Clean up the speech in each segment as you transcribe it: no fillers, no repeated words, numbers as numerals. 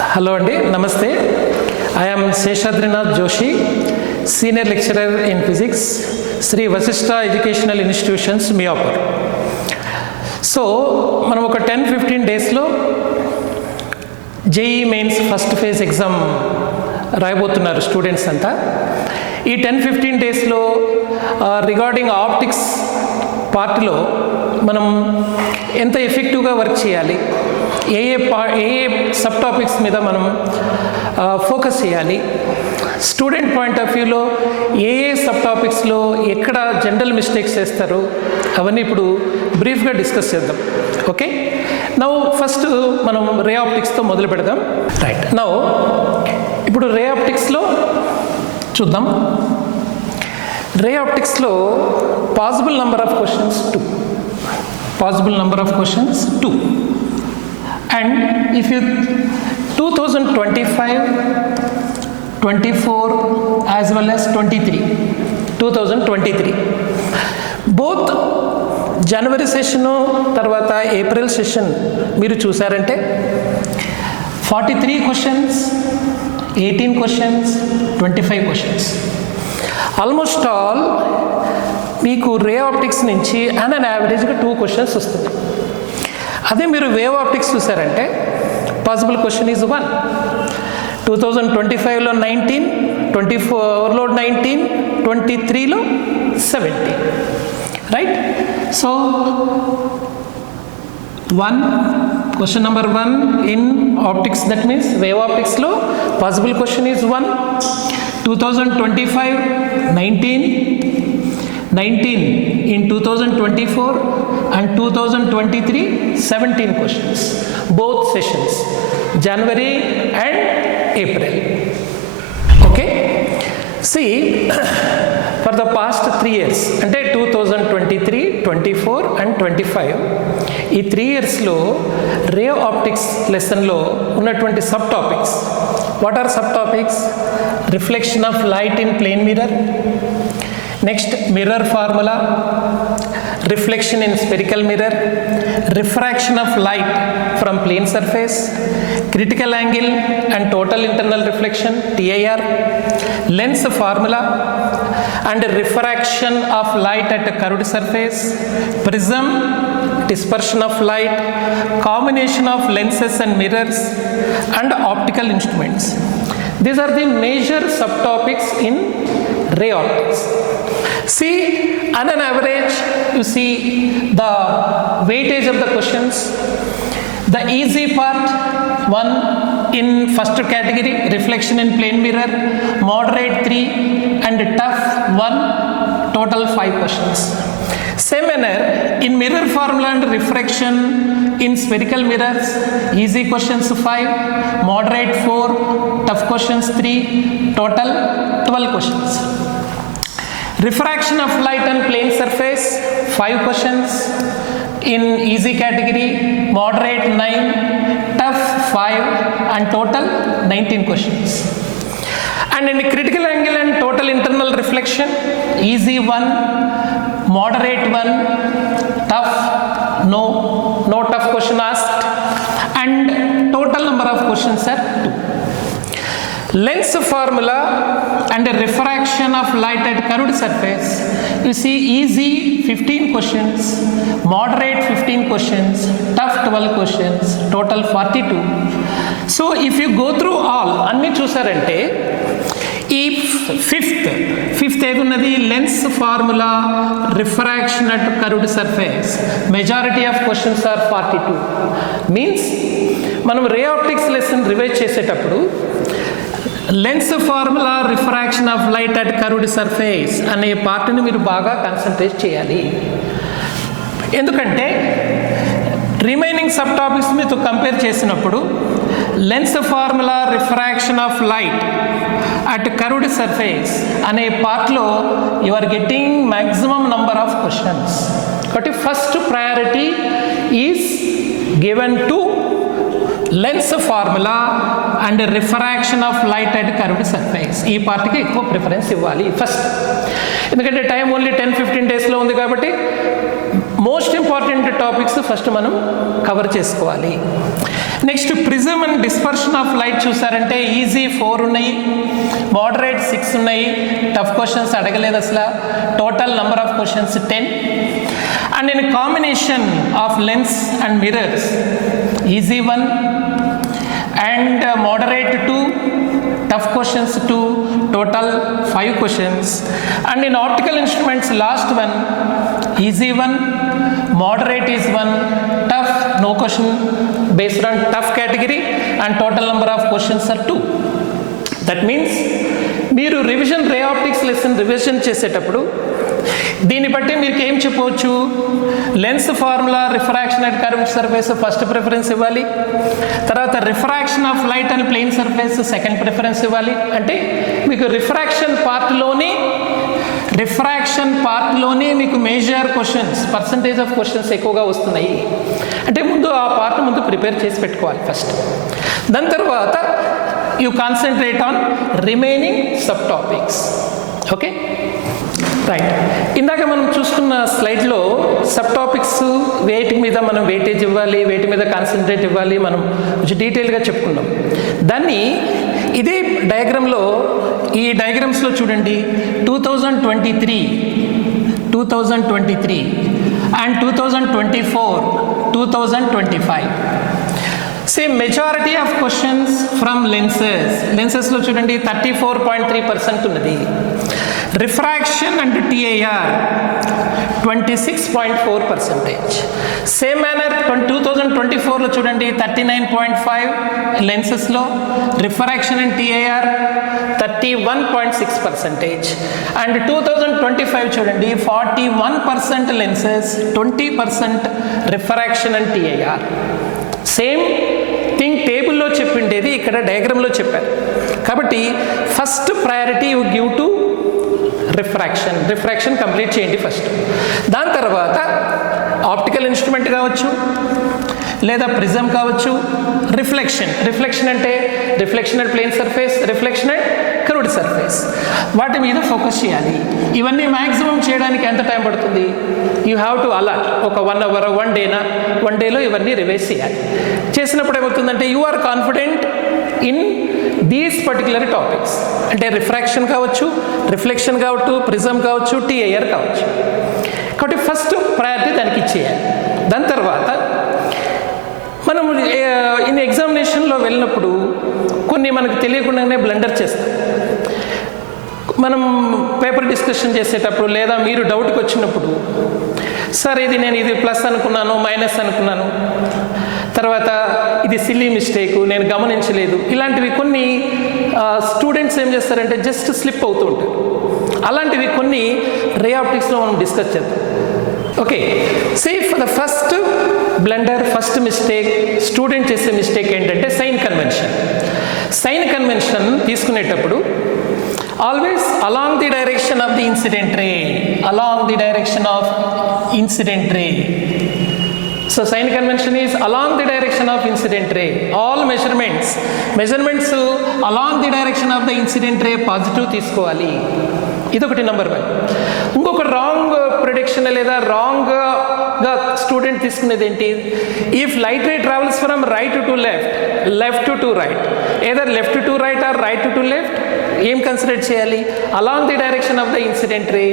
Hello Andy, Namaste. I am Seshadrinath Joshi, Senior Lecturer in Physics, Sri Vasishtha Educational Institutions, Miyapur. So, మనం ఒక 10-15 డేస్లో JEE mains first phase exam రాయబోతున్నారు students అంతా. ఈ 10-15 డేస్లో regarding optics పార్ట్లో మనం ఎంత ఎఫెక్టివ్గా వర్క్ చేయాలి, ఏ సబ్ టాపిక్స్ మీద మనం ఫోకస్ చేయాలి, స్టూడెంట్ పాయింట్ ఆఫ్ వ్యూలో ఏ సబ్ టాపిక్స్లో ఎక్కడ జనరల్ మిస్టేక్స్ చేస్తారు అవన్నీ ఇప్పుడు బ్రీఫ్గా డిస్కస్ చేద్దాం. ఓకే, నౌ ఫస్ట్ మనం రే ఆప్టిక్స్తో మొదలు పెడదాం. రైట్, నౌ ఇప్పుడు రే ఆప్టిక్స్లో చూద్దాం. రే ఆప్టిక్స్లో possible number of questions 2. Possible number of questions 2. And if you 2025, 24 as well as 2023 both January session తర్వాత ఏప్రిల్ సెషన్ మీరు చూసారంటే 43 questions, 18 questions, 25 questions, almost all మీకు రే ఆప్టిక్స్ నుంచి అండ్ యావరేజ్గా 2 క్వశ్చన్స్ వస్తుంది. అదే మీరు వేవ్ ఆప్టిక్స్ చూసారంటే పాసిబుల్ క్వశ్చన్ ఈజ్ 1. 2025లో 19, 24లో 19, 23లో 17. Right, so 1 question number 1 in optics, that means wave ఆప్టిక్స్లో possible question is 1. 2025 19 in 2024 and 2023 17 questions, both sessions, January and April. Okay, see, for the past 3 years అంటే 2023, 24 and 25 ఈ 3 yearsలో రే optics లెసన్లో ఉన్నటువంటి sub topics, what are sub topics? Reflection of light in plane mirror, next mirror formula, reflection in spherical mirror, refraction of light from plane surface, critical angle and total internal reflection TIR, lens formula and refraction of light at curved surface, prism, dispersion of light, combination of lenses and mirrors and optical instruments. These are the major subtopics in ray optics. See, on an average, you see the weightage of the questions. The easy part 1 in first category, reflection in plane mirror, moderate 3 and tough 1, total 5 questions. Same manner in mirror formula and refraction in spherical mirrors, easy questions 5, moderate 4, tough questions 3, total 12 questions. Refraction of light on plane surface 5 questions in easy category, moderate 9, tough 5 and total 19 questions. And in critical angle and total internal reflection, easy 1, moderate 1, tough no tough question asked, and total number of questions are 2. Lens formula and a refraction of light at curved surface, you see easy 15 questions, moderate 15 questions, tough 12 questions, total 42. So if you go through all anni chusarante ఈ fifth ఏదున్నది lens formula, refraction at curved surface, majority of questions are 42. Means మనం ray optics lesson revise చేసేటప్పుడు lens formula, refraction of light at curved surface అనే పార్ట్ని మీరు బాగా concentrate చేయాలి. ఎందుకంటే రిమైనింగ్ సబ్ టాపిక్స్ మీతో కంపేర్ చేసినప్పుడు lens formula, refraction of light at curved surface అనే పార్ట్లో you are getting maximum number of questions. కాబట్టి first priority is given to lens formula and refraction of light at curved surface. ఈ పార్ట్కి ఎక్కువ preference ఇవ్వాలి first. ఎందుకంటే time only 10-15 డేస్లో ఉంది కాబట్టి మోస్ట్ ఇంపార్టెంట్ టాపిక్స్ ఫస్ట్ మనం కవర్ చేసుకోవాలి. Next prism and dispersion of light చూసారంటే ఈజీ 4 ఉన్నాయి, మోడరేట్ 6 ఉన్నాయి, టఫ్ క్వశ్చన్స్ అడగలేదు అసలు. Total number of questions 10. And in combination of lens and mirrors easy 1 and moderate 2, tough questions 2, total 5 questions. And in optical instruments last one easy 1, moderate is 1, tough no question based on tough category, and total number of questions are 2. That means మీరు revision రే optics lesson revision చేసేటప్పుడు దీన్ని బట్టి మీరు ఏం చెప్పవచ్చు, lens formula, refraction at curved surface first preference ఇవ్వాలి, తర్వాత refraction of light and plain surface second preference ఇవ్వాలి. అంటే మీకు రిఫ్రాక్షన్ పార్ట్లోనే మీకు major questions, percentage of questions ఎక్కువగా వస్తున్నాయి. అంటే ముందు ఆ పార్ట్ ముందు ప్రిపేర్ చేసి పెట్టుకోవాలి ఫస్ట్. దాని తర్వాత you concentrate on remaining sub topics. Okay right. ఇందాక మనం చూసుకున్న స్లైడ్లో సబ్ టాపిక్స్ వేటి మీద మనం వెయిటేజ్ ఇవ్వాలి, వేటి మీద కాన్సన్ట్రేట్ ఇవ్వాలి మనం కొంచెం డీటెయిల్గా చెప్పుకున్నాం. దాన్ని ఇదే డయాగ్రామ్లో, ఈ డయాగ్రామ్స్లో చూడండి 2023 and 2024, 2025. Same majority of questions from లెన్సెస్లో చూడండి 34.3% ఉన్నది. Refraction and TIR 26.4%. Same manner 2024లో చూడండి 39.5 లెన్సెస్లో, రిఫ్రాక్షన్ అండ్ టీఐఆర్ 31.6%. అండ్ 2025 చూడండి 41% lenses, 20% refraction and TIR. Same thing టేబుల్లో చెప్పిండేది ఇక్కడ డయాగ్రామ్లో చెప్పారు. కాబట్టి first priority you give to refraction complete చేయండి ఫస్ట్. దాని తర్వాత ఆప్టికల్ ఇన్స్ట్రుమెంట్ కావచ్చు, లేదా ప్రిజమ్ కావచ్చు, రిఫ్లెక్షన్ అంటే reflection at plane surface, reflection at curved surface, వాటి మీద ఫోకస్ చేయాలి. ఇవన్నీ మ్యాక్సిమం చేయడానికి ఎంత టైం పడుతుంది? యూ హ్యావ్ టు అలాట్ ఒక 1 hour, 1 డేలో ఇవన్నీ రివైజ్ చేయాలి. చేసినప్పుడు ఏమవుతుందంటే you are confident in these particular topics. అంటే రిఫ్రాక్షన్ కావచ్చు, రిఫ్లెక్షన్ కావచ్చు, ప్రిజమ్ కావచ్చు, టీఐఆర్ కావచ్చు. కాబట్టి ఫస్ట్ ప్రయారిటీ దానికి ఇచ్చేయాలి. దాని తర్వాత మనం ఇన్ ఎగ్జామినేషన్లో వెళ్ళినప్పుడు కొన్ని మనకు తెలియకుండానే బ్లండర్ చేస్తాం. మనం పేపర్ డిస్కషన్ చేసేటప్పుడు లేదా మీరు డౌట్కి వచ్చినప్పుడు, సార్ నేను ఇది ప్లస్ అనుకున్నాను, మైనస్ అనుకున్నాను, తర్వాత ఇది సిల్లీ మిస్టేక్, నేను గమనించలేదు, ఇలాంటివి కొన్ని స్టూడెంట్స్ ఏం చేస్తారంటే జస్ట్ స్లిప్ అవుతూ ఉంటారు. అలాంటివి కొన్ని రే ఆప్టిక్స్లో మనం డిస్కస్ చేద్దాం. Okay, say for the first blunder, first mistake, student చేసే మిస్టేక్ ఏంటంటే సైన్ కన్వెన్షన్ తీసుకునేటప్పుడు always along the direction of the incident ray. So sign convention is along the direction of incident ray. All measurements along the direction of the incident ray positive తీసుకోవాలి. ఇదొకటి number 1. ఇంకొక wrong prediction లేదా రాంగ్గా student తీసుకునేది ఏంటి? If light ray travels from right to left to right, either left to right or right to left, ఏం consider చేయాలి? Along the direction of the incident ray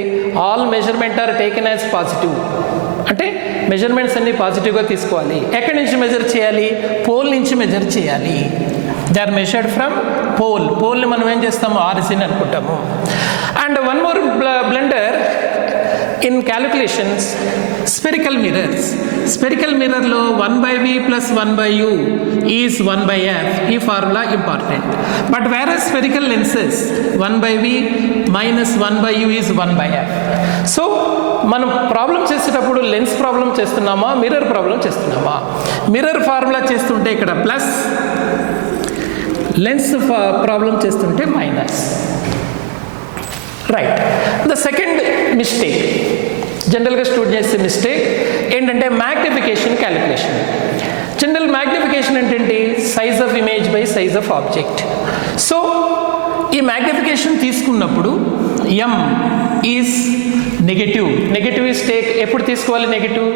all measurement are taken as positive. అంటే measurements అన్ని పాజిటివ్గా తీసుకోవాలి. ఎక్కడి నుంచి measure చేయాలి? Pole నుంచి మెజర్ చేయాలి. దే ఆర్ మెజర్డ్ ఫ్రమ్ పోల్ని మనం ఏం చేస్తాము? ఆరిజిన్ అనుకుంటాము. And one more blunder in calculations, spherical మిర్రర్లో 1/v + 1/u ఈజ్ 1/f. ఈ formula important. But where are spherical lenses 1/v - 1/u is 1/f. So మనం ప్రాబ్లం చేసేటప్పుడు లెన్స్ ప్రాబ్లం చేస్తున్నామా, మిర్రర్ ప్రాబ్లం చేస్తున్నామా? మిర్రర్ ఫార్ములా చేస్తుంటే ఇక్కడ plus, lens problem చేస్తుంటే minus. Right. The second mistake, జనరల్గా student చేసే మిస్టేక్ ఏంటంటే మ్యాగ్నిఫికేషన్ క్యాలిక్యులేషన్. జనరల్ మ్యాగ్నిఫికేషన్ ఏంటంటే size of image by size of object. So ఈ మ్యాగ్నిఫికేషన్ తీసుకున్నప్పుడు m is negative is take ఎప్పుడు తీసుకోవాలి negative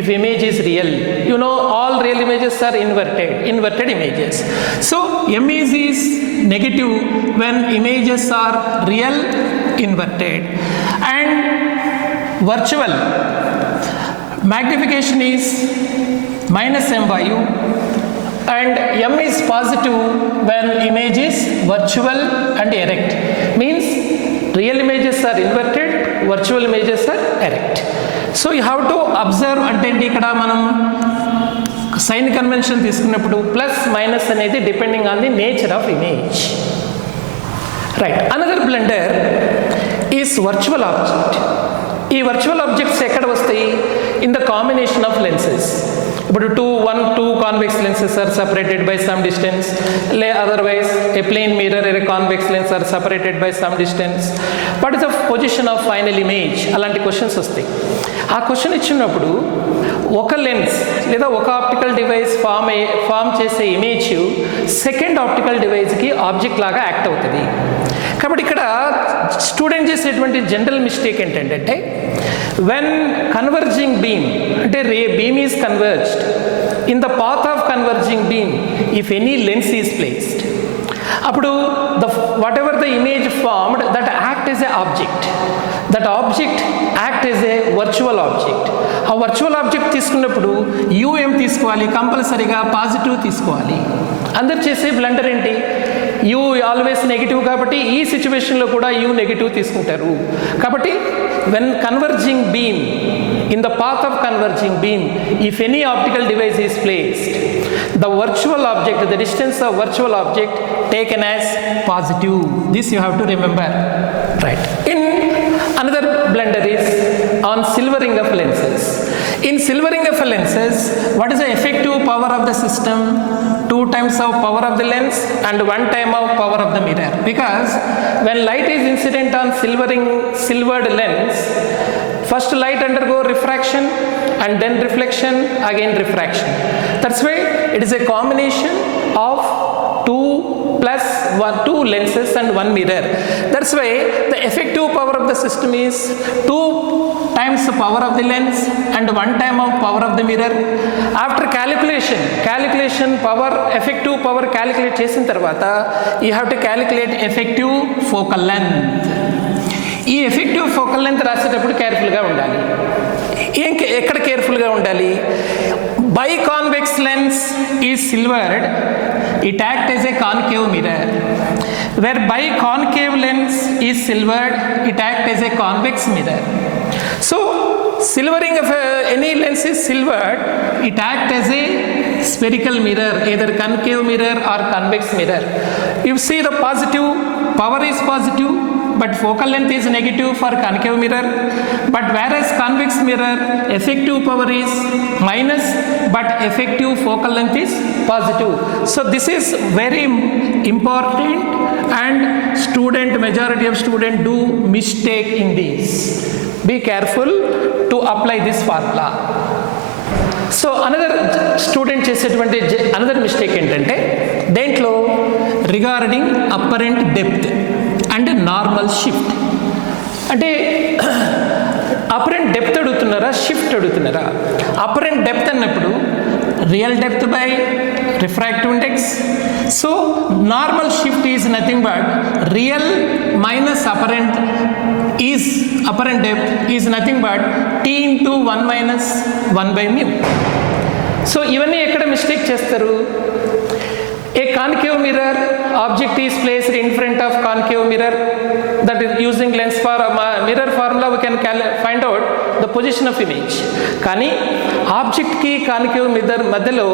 if image is real you know all real images are inverted images so image is negative when images are real inverted and virtual magnification is minus m by u and m is positive when image is virtual and erect means real images are inverted virtual images are erect so you have to observe అంటే ఇక్కడ మనం sign convention తీసుకున్నప్పుడు plus minus అనేది depending on the nature of image right another blender is virtual object ఈ virtual objects ఎక్కడ వస్తాయి in the combination of lenses but two convex lenses are separated by some distance otherwise a plane mirror or a convex lens are separated by some distance what is the position of final image అలాంటి questions వస్తాయి ఆ question ఇచ్చినప్పుడు ఒక lens లేదా ఒక optical device form చేసే image second optical డివైస్కి object లాగా act అవుతుంది కాబట్టి ఇక్కడ స్టూడెంట్ చేసేటువంటి జనరల్ మిస్టేక్ ఏంటంటే when converging beam అంటే beam is converged in the path of converging beam if any lens is placed appudu whatever the image formed that act as a object that object act as a virtual object ఆ virtual object తీసుకున్నప్పుడు ఏం తీసుకోవాలి కంపల్సరీగా positive తీసుకోవాలి అందరు చేసే blunder ఏంటి you always negative కాబట్టి ఈ సిచ్యువేషన్లో కూడా నెగిటివ్ తీసుకుంటారు కాబట్టి when converging beam in the path of converging beam if any optical device is placed the virtual object the distance of virtual object taken as positive this you have to remember right in another blunder is on silvering of lenses in silvering of lenses what is the effective power of the system 2 times of power of the lens and 1 time of power of the mirror because when light is incident on silvered lens first light undergo refraction and then reflection again refraction that's why it is a combination of 2 lenses and 1 mirror that's why the effective power of the system is 2 times the power of the lens and 1 time of power of the mirror after calculation power effective power calculate చేసిన తర్వాత you have to calculate effective focal length ఈ effective focal length రాసేటప్పుడు కేర్ఫుల్గా ఉండాలి ఎక్కడ కేర్ఫుల్గా ఉండాలి biconvex lens is silvered it act as a concave mirror where biconcave lens is silvered it act as a convex mirror so silvering of any lens is silvered it acts as a spherical mirror either concave mirror or convex mirror you see the positive power is positive but focal length is negative for concave mirror but whereas convex mirror effective power is minus but effective focal length is positive so this is very important and majority of students do mistake in this be careful to apply this formula so another student చేసేటువంటి another mistake ఏంటంటే దేంట్లో regarding apparent depth and normal shift అంటే apparent depth అడుగుతున్నారా shift అడుగుతున్నారా apparent depth అన్నప్పుడు real depth by refractive index so normal shift is nothing but real minus apparent depth is nothing but t into 1 minus 1 by mu so ఇవన్నీ ఎక్కడ mistake చేస్తారు a concave mirror object is placed in front of concave mirror that is using lens for mirror formula we can find out the position of image కానీ object కి concave mirror మధ్యలో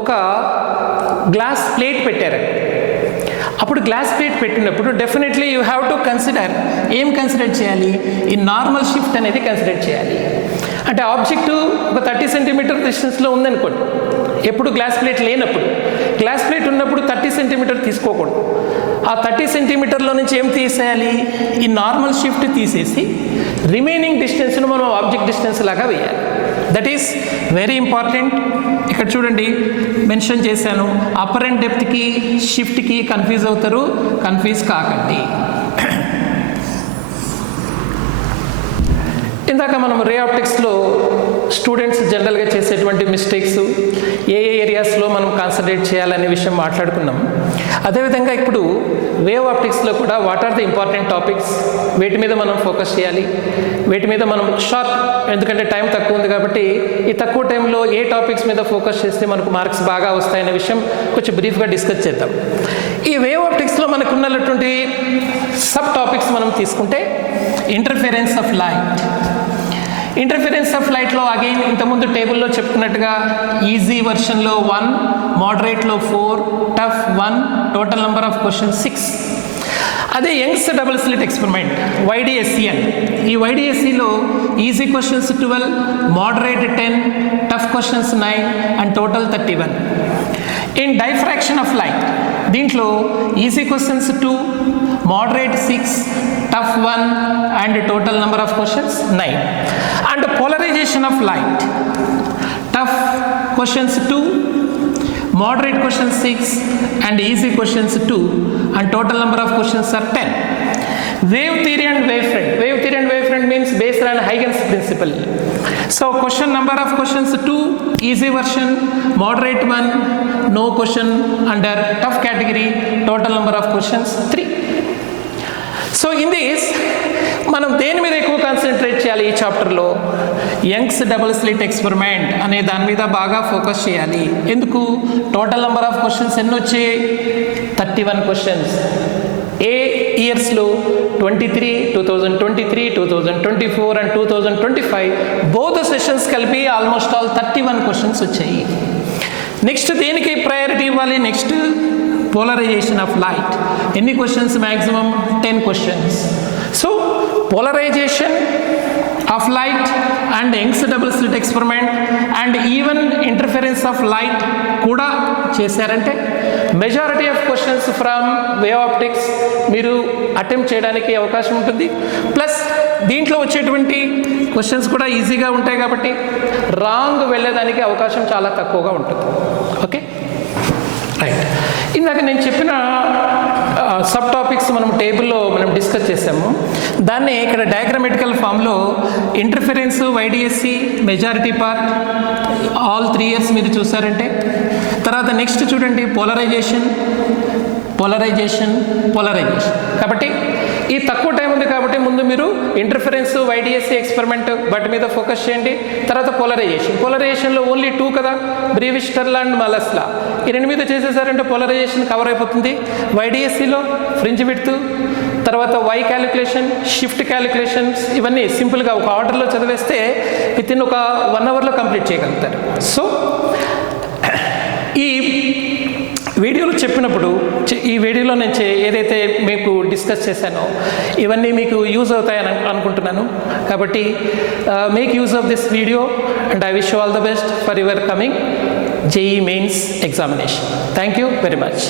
ఒక glass plate పెట్టారు అప్పుడు glass plate పెట్టినప్పుడు definitely you have to consider ఏం consider చేయాలి ఈ నార్మల్ షిఫ్ట్ అనేది కన్సిడర్ చేయాలి అంటే ఆబ్జెక్టు ఒక 30 సెంటీమీటర్ డిస్టెన్స్లో ఉందనుకోండి ఎప్పుడు గ్లాస్ ప్లేట్ లేనప్పుడు గ్లాస్ ప్లేట్ ఉన్నప్పుడు 30 సెంటీమీటర్ తీసుకోకూడదు ఆ 30 సెంటీమీటర్లో నుంచి ఏం తీసేయాలి ఈ నార్మల్ షిఫ్ట్ తీసేసి రిమైనింగ్ డిస్టెన్స్ను మనం ఆబ్జెక్ట్ డిస్టెన్స్ లాగా వేయాలి దట్ ఈస్ వెరీ ఇంపార్టెంట్ ఇక్కడ చూడండి మెన్షన్ చేశాను అపరెంట్ డెప్త్కి షిఫ్ట్కి కన్ఫ్యూజ్ అవుతారు కన్ఫ్యూజ్ కాకండి ఇందాక మనం రే ఆప్టిక్స్లో స్టూడెంట్స్ జనరల్గా చేసేటువంటి మిస్టేక్స్, ఏ ఏరియాస్లో మనం కాన్సన్ట్రేట్ చేయాలనే విషయం మాట్లాడుకున్నాం. అదేవిధంగా ఇప్పుడు వేవ్ ఆప్టిక్స్లో కూడా what are the important topics, వేటి మీద మనం ఫోకస్ చేయాలి, వేటి మీద మనం షార్ట్, ఎందుకంటే టైం తక్కువ ఉంది కాబట్టి ఈ తక్కువ టైంలో ఏ టాపిక్స్ మీద ఫోకస్ చేస్తే మనకు మార్క్స్ బాగా వస్తాయనే విషయం కొంచెం బ్రీఫ్గా డిస్కస్ చేద్దాం. ఈ వేవ్ ఆప్టిక్స్లో మనకు ఉన్నటువంటి సబ్ టాపిక్స్ మనం తీసుకుంటే interference of light. Interference of లైట్లో అగైన్ ఇంతకుముందు టేబుల్లో చెప్పుకున్నట్టుగా ఈజీ వర్షన్లో 1, మోడరేట్లో 4, tough 1, total number of questions 6. అదే Young's double slit experiment YDSCN. ఈ YDSCలో easy questions 12, moderate 10, tough questions 9 and total 31. In diffraction of light దీంట్లో easy questions 2, moderate 6, tough 1 and total number of questions 9. And polarization of light, tough questions 2, moderate questions 6 and easy questions 2 and total number of questions are 10. Wave theory and wavefront. Wave theory and wavefront means based on Huygens principle. So question number of questions 2, easy version, moderate 1, no question under tough category, total number of questions 3. So in this మనం దేని మీద ఎక్కువ concentrate చేయాలి ఈ చాప్టర్లో? Young's double slit experiment అనే దాని మీద బాగా ఫోకస్ చేయాలి. ఎందుకు? టోటల్ నెంబర్ ఆఫ్ క్వశ్చన్స్ ఎన్ని వచ్చాయి? 31 క్వశ్చన్స్. ఏ ఇయర్స్లో? 23, 2023, 2024 అండ్ 2025 బోత్ సెషన్స్ కలిపి ఆల్మోస్ట్ ఆల్ 31 క్వశ్చన్స్ వచ్చాయి. నెక్స్ట్ దేనికి ప్రయారిటీ ఇవ్వాలి? Next polarization of light. ఎన్ని questions? Maximum 10 questions. So polarization of light and Young's double slit experiment and even interference of light కూడా చేశారంటే majority of questions from wave optics మీరు attempt చేయడానికి అవకాశం ఉంటుంది. ప్లస్ దీంట్లో వచ్చేటువంటి క్వశ్చన్స్ కూడా ఈజీగా ఉంటాయి కాబట్టి రాంగ్ వెళ్ళేదానికి అవకాశం చాలా తక్కువగా ఉంటుంది. Okay, right. ఇందాక నేను చెప్పిన సబ్ టాపిక్స్ మనం టేబుల్లో మనం డిస్కస్ చేసాము. దాన్ని ఇక్కడ డయాగ్రామెటికల్ ఫామ్లో interference YDSC majority part all 3 years మీరు చూసారంటే, తర్వాత నెక్స్ట్ చూడండి పోలరైజేషన్, పోలరైజేషన్, పోలరైజేషన్. కాబట్టి ఈ తక్కువ టైం ఉంది కాబట్టి ముందు మీరు ఇంటర్ఫిరెన్స్ YDSC ఎక్స్పెరిమెంట్ వాటి మీద ఫోకస్ చేయండి. తర్వాత పోలరైజేషన్. పోలరైజేషన్లో ఓన్లీ 2 కదా, బ్రీవిస్టర్లా అండ్ మలస్లా. ఈ 2 మీద చేసేసారంటే పోలరైజేషన్ కవర్ అయిపోతుంది. YDSCలో ఫ్రింజ్ విడ్త్, తర్వాత Y క్యాలిక్యులేషన్, షిఫ్ట్ క్యాలిక్యులేషన్స్, ఇవన్నీ సింపుల్గా ఒక ఆర్డర్లో చదివేస్తే వితిన్ ఒక 1 అవర్లో కంప్లీట్ చేయగలుగుతారు. సో ఈ వీడియోలో చెప్పినప్పుడు ఈ వీడియోలో నేను ఏదైతే మీకు డిస్కస్ చేశానో ఇవన్నీ మీకు యూజ్ అవుతాయని అనుకుంటున్నాను. కాబట్టి make use of this video and I wish you all the best for your coming JEE mains examination. Thank you very much.